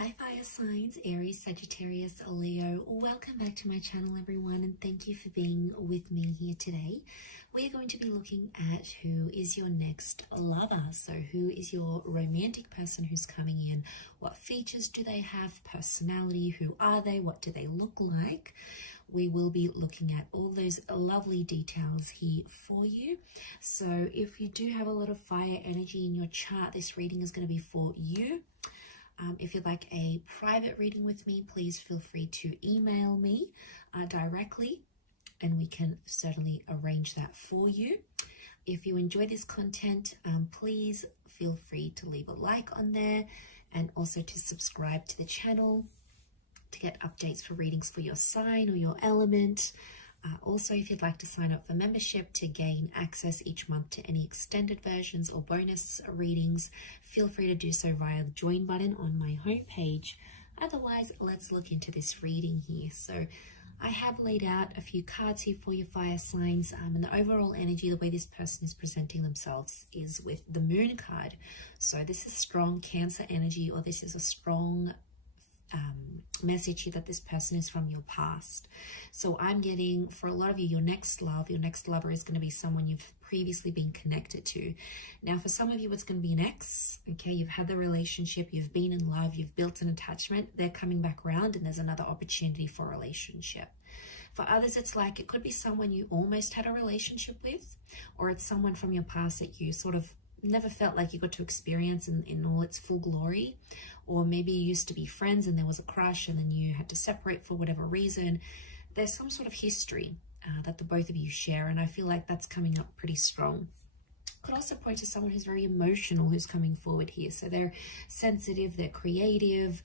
Hi fire signs, Aries, Sagittarius, Leo. Welcome back to my channel everyone, and thank you for being with me here today. We are going to be looking at who is your next lover. So who is your romantic person who's coming in? What features do they have? Personality, who are they? What do they look like? We will be looking at all those lovely details here for you. So if you do have a lot of fire energy in your chart, this reading is going to be for you. If you'd like a private reading with me, please feel free to email me directly, and we can certainly arrange that for you. If you enjoy this content, please feel free to leave a like on there and also to subscribe to the channel to get updates for readings for your sign or your element. Also, if you'd like to sign up for membership to gain access each month to any extended versions or bonus readings, feel free to do so via the join button on my homepage. Otherwise, let's look into this reading here. So I have laid out a few cards here for your fire signs, and the overall energy, the way this person is presenting themselves is with the moon card. So this is strong Cancer energy, or this is a strong message here that this person is from your past. So I'm getting, for a lot of you, your next lover is going to be someone you've previously been connected to. Now for some of you it's going to be an ex. Okay, you've had the relationship, you've been in love, you've built an attachment, they're coming back around and there's another opportunity for a relationship. For others, it's like it could be someone you almost had a relationship with, or it's someone from your past that you sort of never felt like you got to experience in all its full glory. Or maybe you used to be friends and there was a crush and then you had to separate for whatever reason. There's some sort of history that the both of you share, and I feel like that's coming up pretty strong. Could also point to someone who's very emotional who's coming forward here. So they're sensitive, they're creative,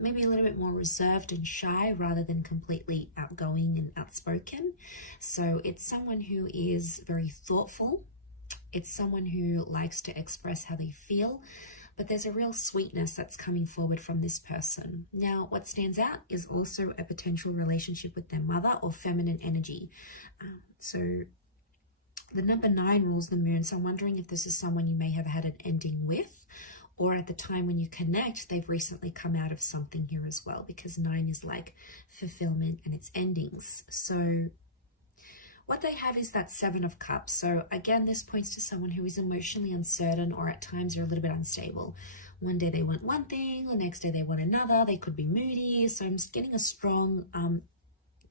maybe a little bit more reserved and shy rather than completely outgoing and outspoken. So it's someone who is very thoughtful. It's someone who likes to express how they feel, but there's a real sweetness that's coming forward from this person. Now, what stands out is also a potential relationship with their mother or feminine energy. So the number 9 rules the moon, so I'm wondering if this is someone you may have had an ending with, or at the time when you connect, they've recently come out of something here as well, because 9 is like fulfillment and its endings. So what they have is that 7 of Cups. So again, this points to someone who is emotionally uncertain, or at times are a little bit unstable. One day they want one thing, the next day they want another. They could be moody. So I'm getting a strong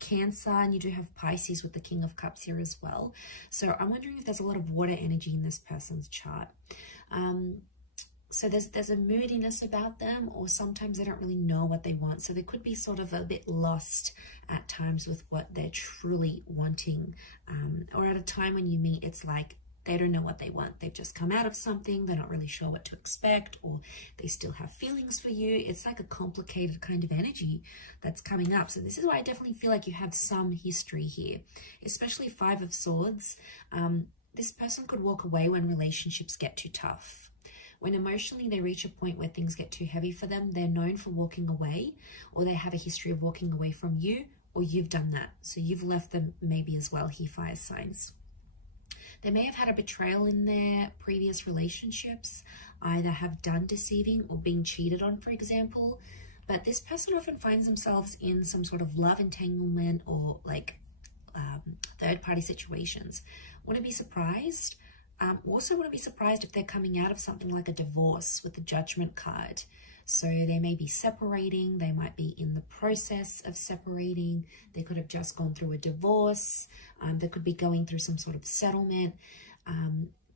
Cancer, and you do have Pisces with the King of Cups here as well. So I'm wondering if there's a lot of water energy in this person's chart. So there's a moodiness about them, or sometimes they don't really know what they want. So they could be sort of a bit lost at times with what they're truly wanting. Or at a time when you meet, it's like they don't know what they want. They've just come out of something. They're not really sure what to expect, or they still have feelings for you. It's like a complicated kind of energy that's coming up. So this is why I definitely feel like you have some history here, especially 5 of Swords. This person could walk away when relationships get too tough. When emotionally they reach a point where things get too heavy for them, they're known for walking away, or they have a history of walking away from you, or you've done that. So you've left them maybe as well here, fire signs. They may have had a betrayal in their previous relationships, either have done deceiving or being cheated on, for example. But this person often finds themselves in some sort of love entanglement or like third-party situations. Wouldn't be surprised. Also wouldn't be surprised if they're coming out of something like a divorce with the Judgment card. So they may be separating, they might be in the process of separating, they could have just gone through a divorce, they could be going through some sort of settlement,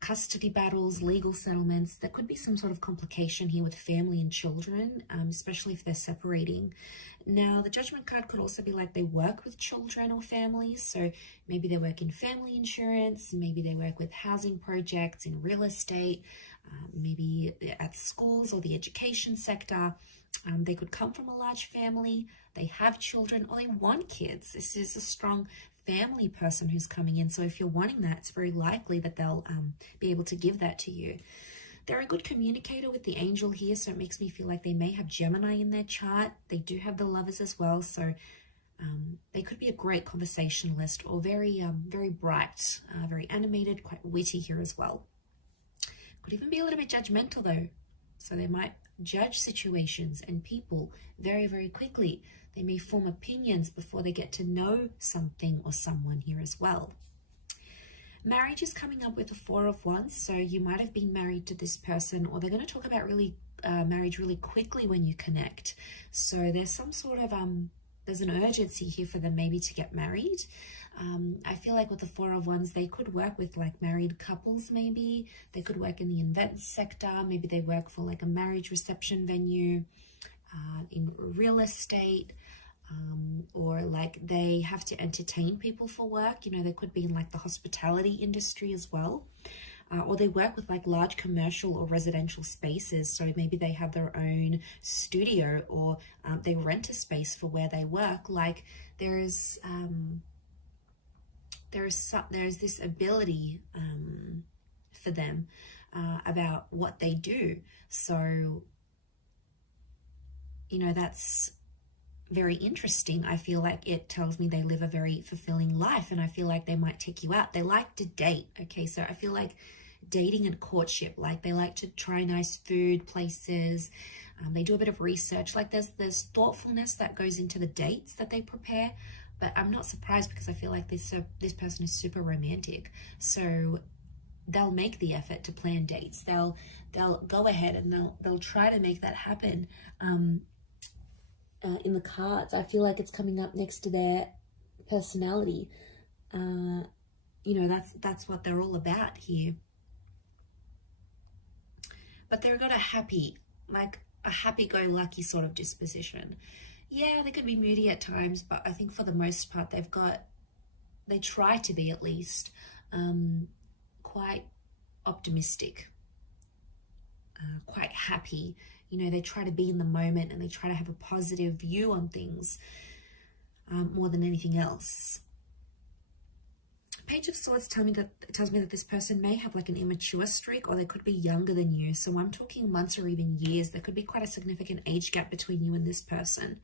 custody battles, legal settlements. There could be some sort of complication here with family and children, especially if they're separating. Now, the Judgment card could also be like they work with children or families. So maybe they work in family insurance, maybe they work with housing projects, in real estate, maybe at schools or the education sector. They could come from a large family, they have children, or they want kids. This is a strong family person who's coming in. So if you're wanting that, it's very likely that they'll be able to give that to you. They're a good communicator with the angel here, so it makes me feel like they may have Gemini in their chart. They do have the Lovers as well, so they could be a great conversationalist, or very bright, very animated, quite witty here as well. Could even be a little bit judgmental though, so they might judge situations and people very, very quickly. They may form opinions before they get to know something or someone here as well. Marriage is coming up with the Four of Wands, so you might have been married to this person, or they're going to talk about marriage really quickly when you connect. So there's some sort of there's an urgency here for them maybe to get married. I feel like with the Four of Wands, they could work with like married couples maybe. They could work in the events sector. Maybe they work for like a marriage reception venue, in real estate, or like they have to entertain people for work. You know, they could be in like the hospitality industry as well. Or they work with like large commercial or residential spaces. So maybe they have their own studio, or they rent a space for where they work. Like there's this ability for them about what they do. So, you know, that's very interesting. I feel like it tells me they live a very fulfilling life, and I feel like they might take you out. They like to date. Okay, so I feel like dating and courtship, like they like to try nice food places. They do a bit of research. Like there's thoughtfulness that goes into the dates that they prepare. But I'm not surprised, because I feel like this person is super romantic. So they'll make the effort to plan dates. They'll go ahead and they'll try to make that happen. In the cards, I feel like it's coming up next to their personality. You know, that's what they're all about here. But they've got a happy-go-lucky sort of disposition. Yeah, they could be moody at times, but I think for the most part, they try to be at least quite optimistic, quite happy. You know, they try to be in the moment, and they try to have a positive view on things more than anything else. Page of Swords tells me that this person may have like an immature streak, or they could be younger than you. So I'm talking months or even years. There could be quite a significant age gap between you and this person.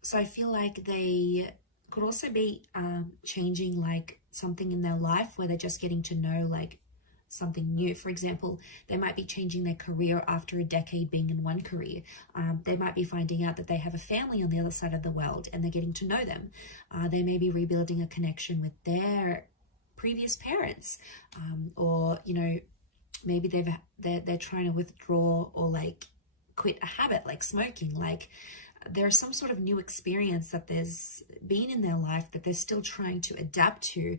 So I feel like they could also be changing like something in their life, where they're just getting to know like something new. For example, they might be changing their career after a decade being in one career. They might be finding out that they have a family on the other side of the world, and they're getting to know them. They may be rebuilding a connection with their previous parents, or you know, maybe they're trying to withdraw or like quit a habit like smoking. Like there's some sort of new experience that there's been in their life that they're still trying to adapt to,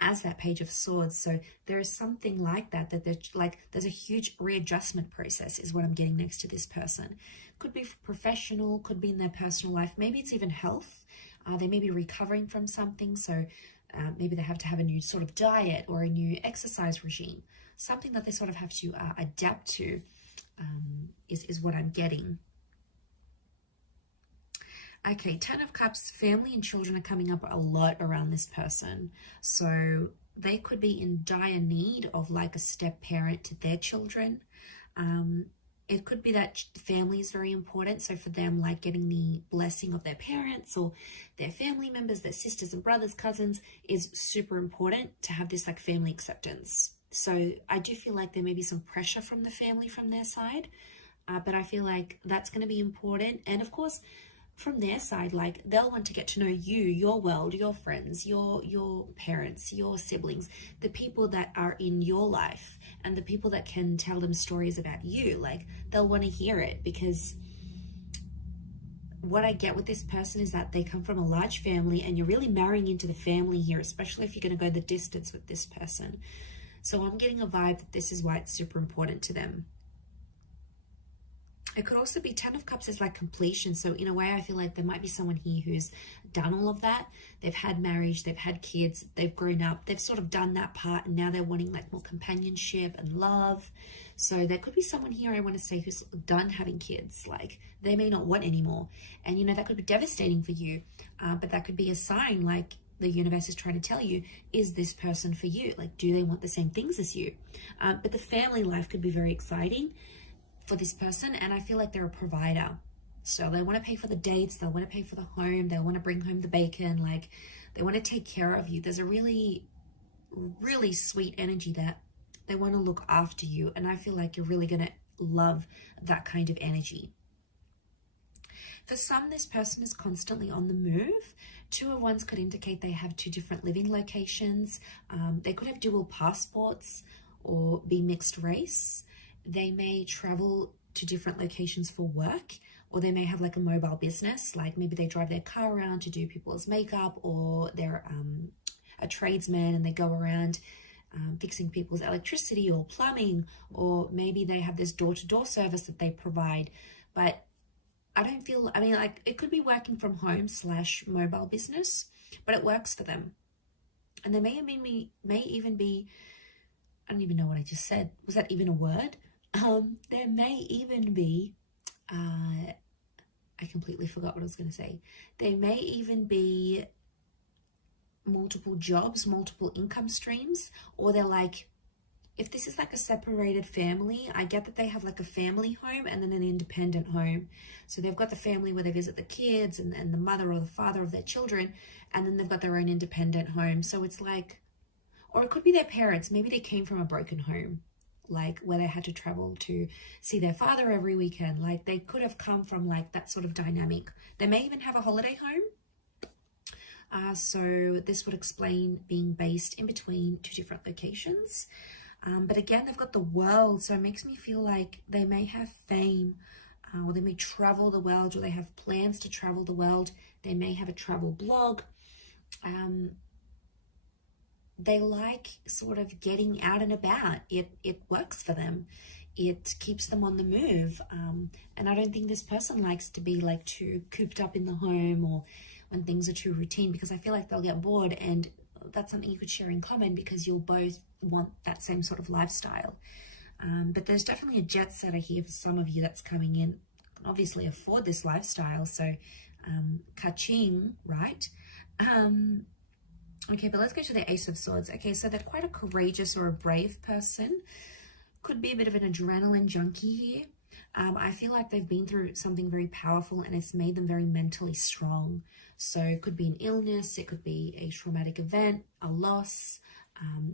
as that Page of Swords. So there is something like that there's a huge readjustment process is what I'm getting next to this person. Could be professional, could be in their personal life. Maybe it's even health. They may be recovering from something. So maybe they have to have a new sort of diet or a new exercise regime. Something that they sort of have to adapt to is what I'm getting. Okay, Ten of Cups, family and children are coming up a lot around this person. So they could be in dire need of like a step parent to their children. It could be that family is very important. So for them, like getting the blessing of their parents or their family members, their sisters and brothers, cousins, is super important to have this like family acceptance. So I do feel like there may be some pressure from the family from their side, but I feel like that's going to be important. And of course, from their side, like they'll want to get to know you, your world, your friends, your parents, your siblings, the people that are in your life, and the people that can tell them stories about you. Like they'll want to hear it, because what I get with this person is that they come from a large family, and you're really marrying into the family here, especially if you're going to go the distance with this person. So I'm getting a vibe that this is why it's super important to them. It could also be Ten of Cups is like completion. So in a way, I feel like there might be someone here who's done all of that. They've had marriage, they've had kids, they've grown up, they've sort of done that part, and now they're wanting like more companionship and love. So there could be someone here, I want to say, who's done having kids. Like they may not want anymore. And you know, that could be devastating for you. But that could be a sign, like the universe is trying to tell you, is this person for you? Like, do they want the same things as you? But the family life could be very exciting for this person, and I feel like they're a provider. So they want to pay for the dates, they want to pay for the home, they want to bring home the bacon, like they want to take care of you. There's a really, really sweet energy that they want to look after you, and I feel like you're really going to love that kind of energy. For some, this person is constantly on the move. 2 of Wands could indicate they have 2 different living locations. They could have dual passports or be mixed race. They may travel to different locations for work, or they may have like a mobile business, like maybe they drive their car around to do people's makeup, or they're a tradesman and they go around fixing people's electricity or plumbing, or maybe they have this door-to-door service that they provide. But I don't feel, I mean, like it could be working from home / mobile business, but it works for them. And there may even be, I don't even know what I just said. Was that even a word? There may even be, I completely forgot what I was going to say. There may even be multiple jobs, multiple income streams, or they're like, if this is like a separated family, I get that they have like a family home and then an independent home. So they've got the family where they visit the kids and the mother or the father of their children, and then they've got their own independent home. So it's like, or it could be their parents. Maybe they came from a broken home, like where they had to travel to see their father every weekend. Like they could have come from like that sort of dynamic. They may even have a holiday home. So this would explain being based in between 2 different locations. But again, they've got the world, so it makes me feel like they may have fame, or they may travel the world, or they have plans to travel the world. They may have a travel blog. They like sort of getting out and about. It works for them. It keeps them on the move. And I don't think this person likes to be like too cooped up in the home, or when things are too routine, because I feel like they'll get bored, and that's something you could share in common because you'll both want that same sort of lifestyle. But there's definitely a jet setter here for some of you that's coming in, can obviously afford this lifestyle. So ka-ching, right? Okay, but let's go to the Ace of Swords. Okay, so they're quite a courageous or a brave person. Could be a bit of an adrenaline junkie here. I feel like they've been through something very powerful and it's made them very mentally strong. So it could be an illness, it could be a traumatic event, a loss,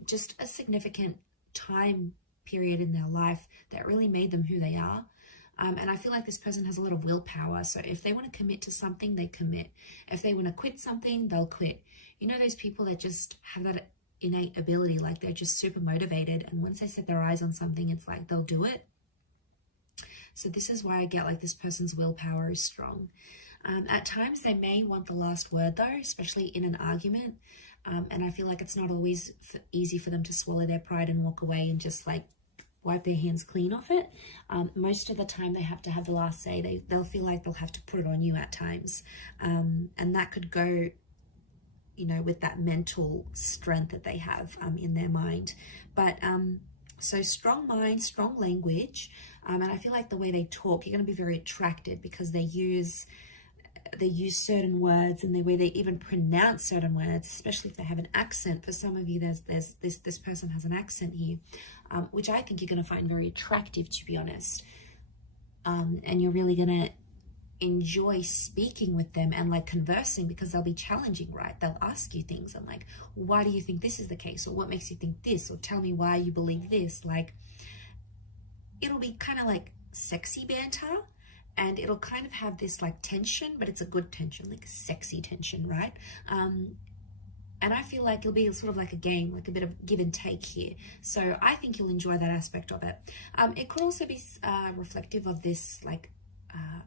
just a significant time period in their life that really made them who they are. And I feel like this person has a lot of willpower. So if they want to commit to something, they commit. If they want to quit something, they'll quit. You know, those people that just have that innate ability, like they're just super motivated. And once they set their eyes on something, it's like they'll do it. So this is why I get like this person's willpower is strong. At times they may want the last word though, especially in an argument. And I feel like it's not always easy for them to swallow their pride and walk away and just like wipe their hands clean off it. Most of the time they have to have the last say. They'll feel like they'll have to put it on you at times. And that could go, you know, with that mental strength that they have in their mind. But so strong mind, strong language. And I feel like the way they talk, you're going to be very attracted because they use certain words, and the way they even pronounce certain words, especially if they have an accent. For some of you, this person has an accent here, which I think you're going to find very attractive, to be honest. And you're really going to enjoy speaking with them and like conversing, because they'll be challenging, right? They'll ask you things and like, why do you think this is the case? Or what makes you think this? Or tell me why you believe this. Like, it'll be kind of like sexy banter. And it'll kind of have this like tension, but it's a good tension, like a sexy tension, right? And I feel like it'll be sort of like a game, like a bit of give and take here. So I think you'll enjoy that aspect of it. It could also be reflective of this like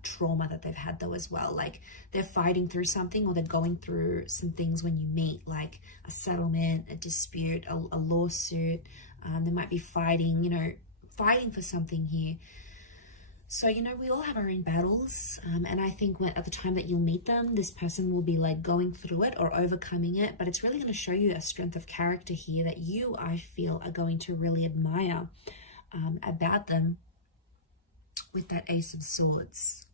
trauma that they've had though as well. Like they're fighting through something, or they're going through some things when you meet, like a settlement, a dispute, a lawsuit. They might be fighting, you know, fighting for something here. So, you know, we all have our own battles. And I think at the time that you'll meet them, this person will be like going through it or overcoming it. But it's really going to show you a strength of character here that you, I feel, are going to really admire about them with that Ace of Swords.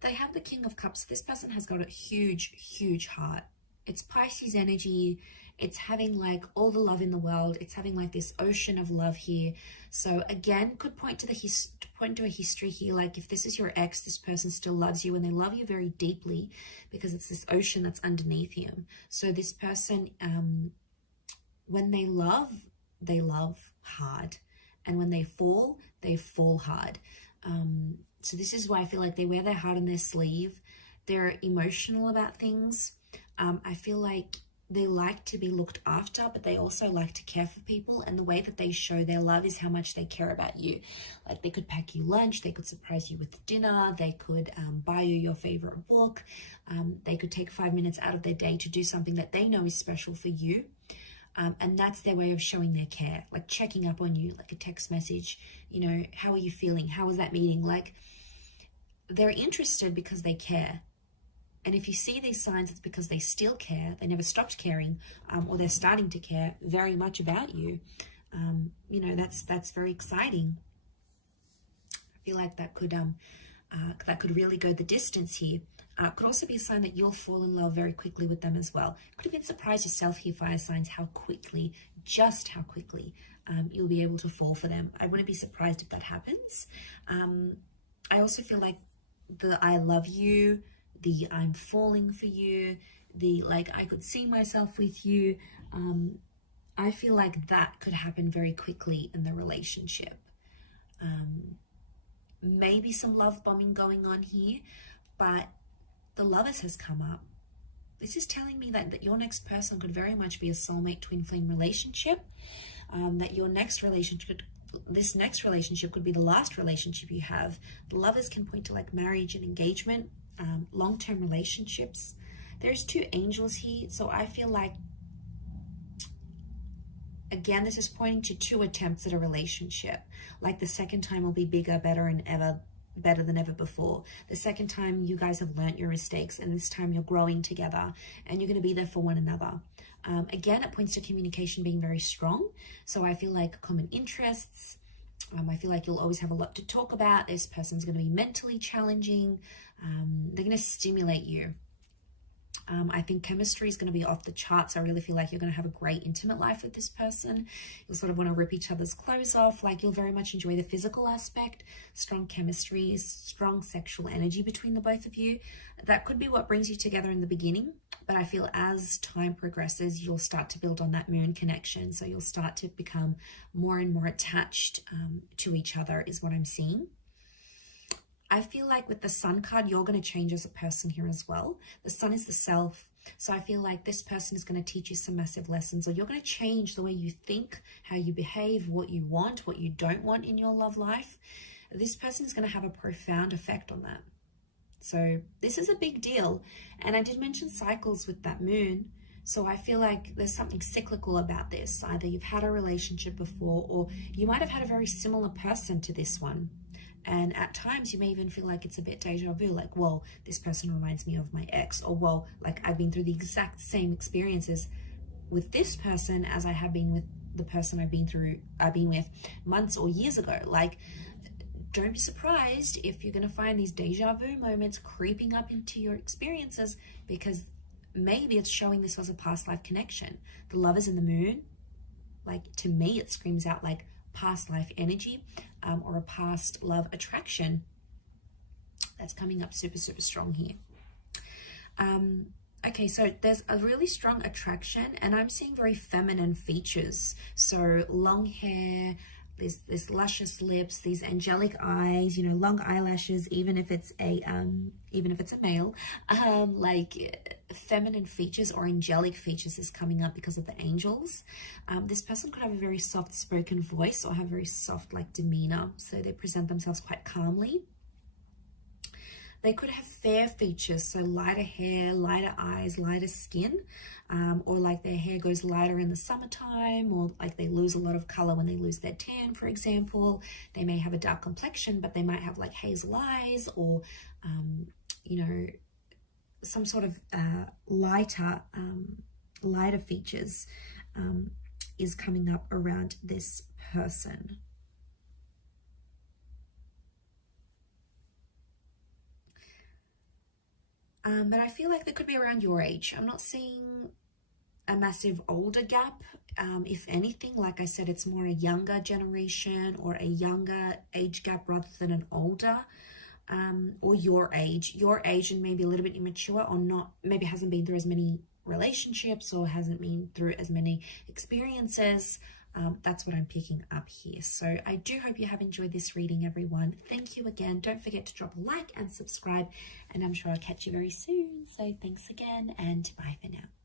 They have the King of Cups. This person has got a huge, huge heart. It's Pisces energy. It's having like all the love in the world. It's having like this ocean of love here. So again, could point to a history here. Like if this is your ex, this person still loves you, and they love you very deeply because it's this ocean that's underneath him. So this person, when they love, they love hard. And when they fall hard. So this is why I feel like they wear their heart on their sleeve. They're emotional about things. I feel like they like to be looked after, but they also like to care for people. And the way that they show their love is how much they care about you. Like they could pack you lunch, they could surprise you with dinner, they could buy you your favorite book. They could take 5 minutes out of their day to do something that they know is special for you. And that's their way of showing their care, like checking up on you, like a text message, you know, how are you feeling? How was that meeting? Like they're interested because they care. And if you see these signs, it's because they still care. They never stopped caring, or they're starting to care very much about you. You know, that's very exciting. I feel like that could really go the distance here. Could also be a sign that you'll fall in love very quickly with them as well. Could even surprise yourself here, fire signs, how quickly you'll be able to fall for them. I wouldn't be surprised if that happens. I also feel like the I love you, the I'm falling for you, the like I could see myself with you. I feel like that could happen very quickly in the relationship. Maybe some love bombing going on here, but the Lovers has come up. This is telling me that your next person could very much be a soulmate twin flame relationship. That your next relationship, this next relationship could be the last relationship you have. The Lovers can point to like marriage and engagement, long-term relationships. There's 2 angels here, so I feel like, again, this is pointing to 2 attempts at a relationship. Like the second time will be bigger, better than ever before. The second time you guys have learnt your mistakes, and this time you're growing together and you're going to be there for one another. Again, it points to communication being very strong. So I feel like common interests. I feel like you'll always have a lot to talk about. This person's going to be mentally challenging. They're going to stimulate you. I think chemistry is going to be off the charts. I really feel like you're going to have a great intimate life with this person. You'll sort of want to rip each other's clothes off. Like you'll very much enjoy the physical aspect, strong chemistry, strong sexual energy between the both of you. That could be what brings you together in the beginning. But I feel as time progresses, you'll start to build on that moon connection. So you'll start to become more and more attached to each other is what I'm seeing. I feel like with the Sun card, you're going to change as a person here as well. The Sun is the self. So I feel like this person is going to teach you some massive lessons, or you're going to change the way you think, how you behave, what you want, what you don't want in your love life. This person is going to have a profound effect on that. So this is a big deal. And I did mention cycles with that moon. So I feel like there's something cyclical about this. Either you've had a relationship before, or you might have had a very similar person to this one. And at times you may even feel like it's a bit deja vu, like, well, this person reminds me of my ex, or well, like I've been through the exact same experiences with this person as I have been with the person I've been with months or years ago. Like, don't be surprised if you're going to find these deja vu moments creeping up into your experiences, because maybe it's showing this was a past life connection. The Lovers in the moon, like to me, it screams out like past life energy, or a past love attraction that's coming up super, super strong here. Okay, so there's a really strong attraction, and I'm seeing very feminine features. So long hair, this luscious lips, these angelic eyes, you know, long eyelashes, even if it's a male, like feminine features or angelic features is coming up because of the angels. This person could have a very soft spoken voice or have very soft like demeanor, so they present themselves quite calmly. They could have fair features, so lighter hair, lighter eyes, lighter skin, or like their hair goes lighter in the summertime, or like they lose a lot of color when they lose their tan, for example. They may have a dark complexion, but they might have like hazel eyes, or, you know, some sort of lighter features is coming up around this person. But I feel like that could be around your age. I'm not seeing a massive older gap. If anything, like I said, it's more a younger generation or a younger age gap rather than an older, or your age and maybe a little bit immature, or not, maybe hasn't been through as many relationships or hasn't been through as many experiences. That's what I'm picking up here. So I do hope you have enjoyed this reading, everyone. Thank you again. Don't forget to drop a like and subscribe, and I'm sure I'll catch you very soon. So thanks again, and bye for now.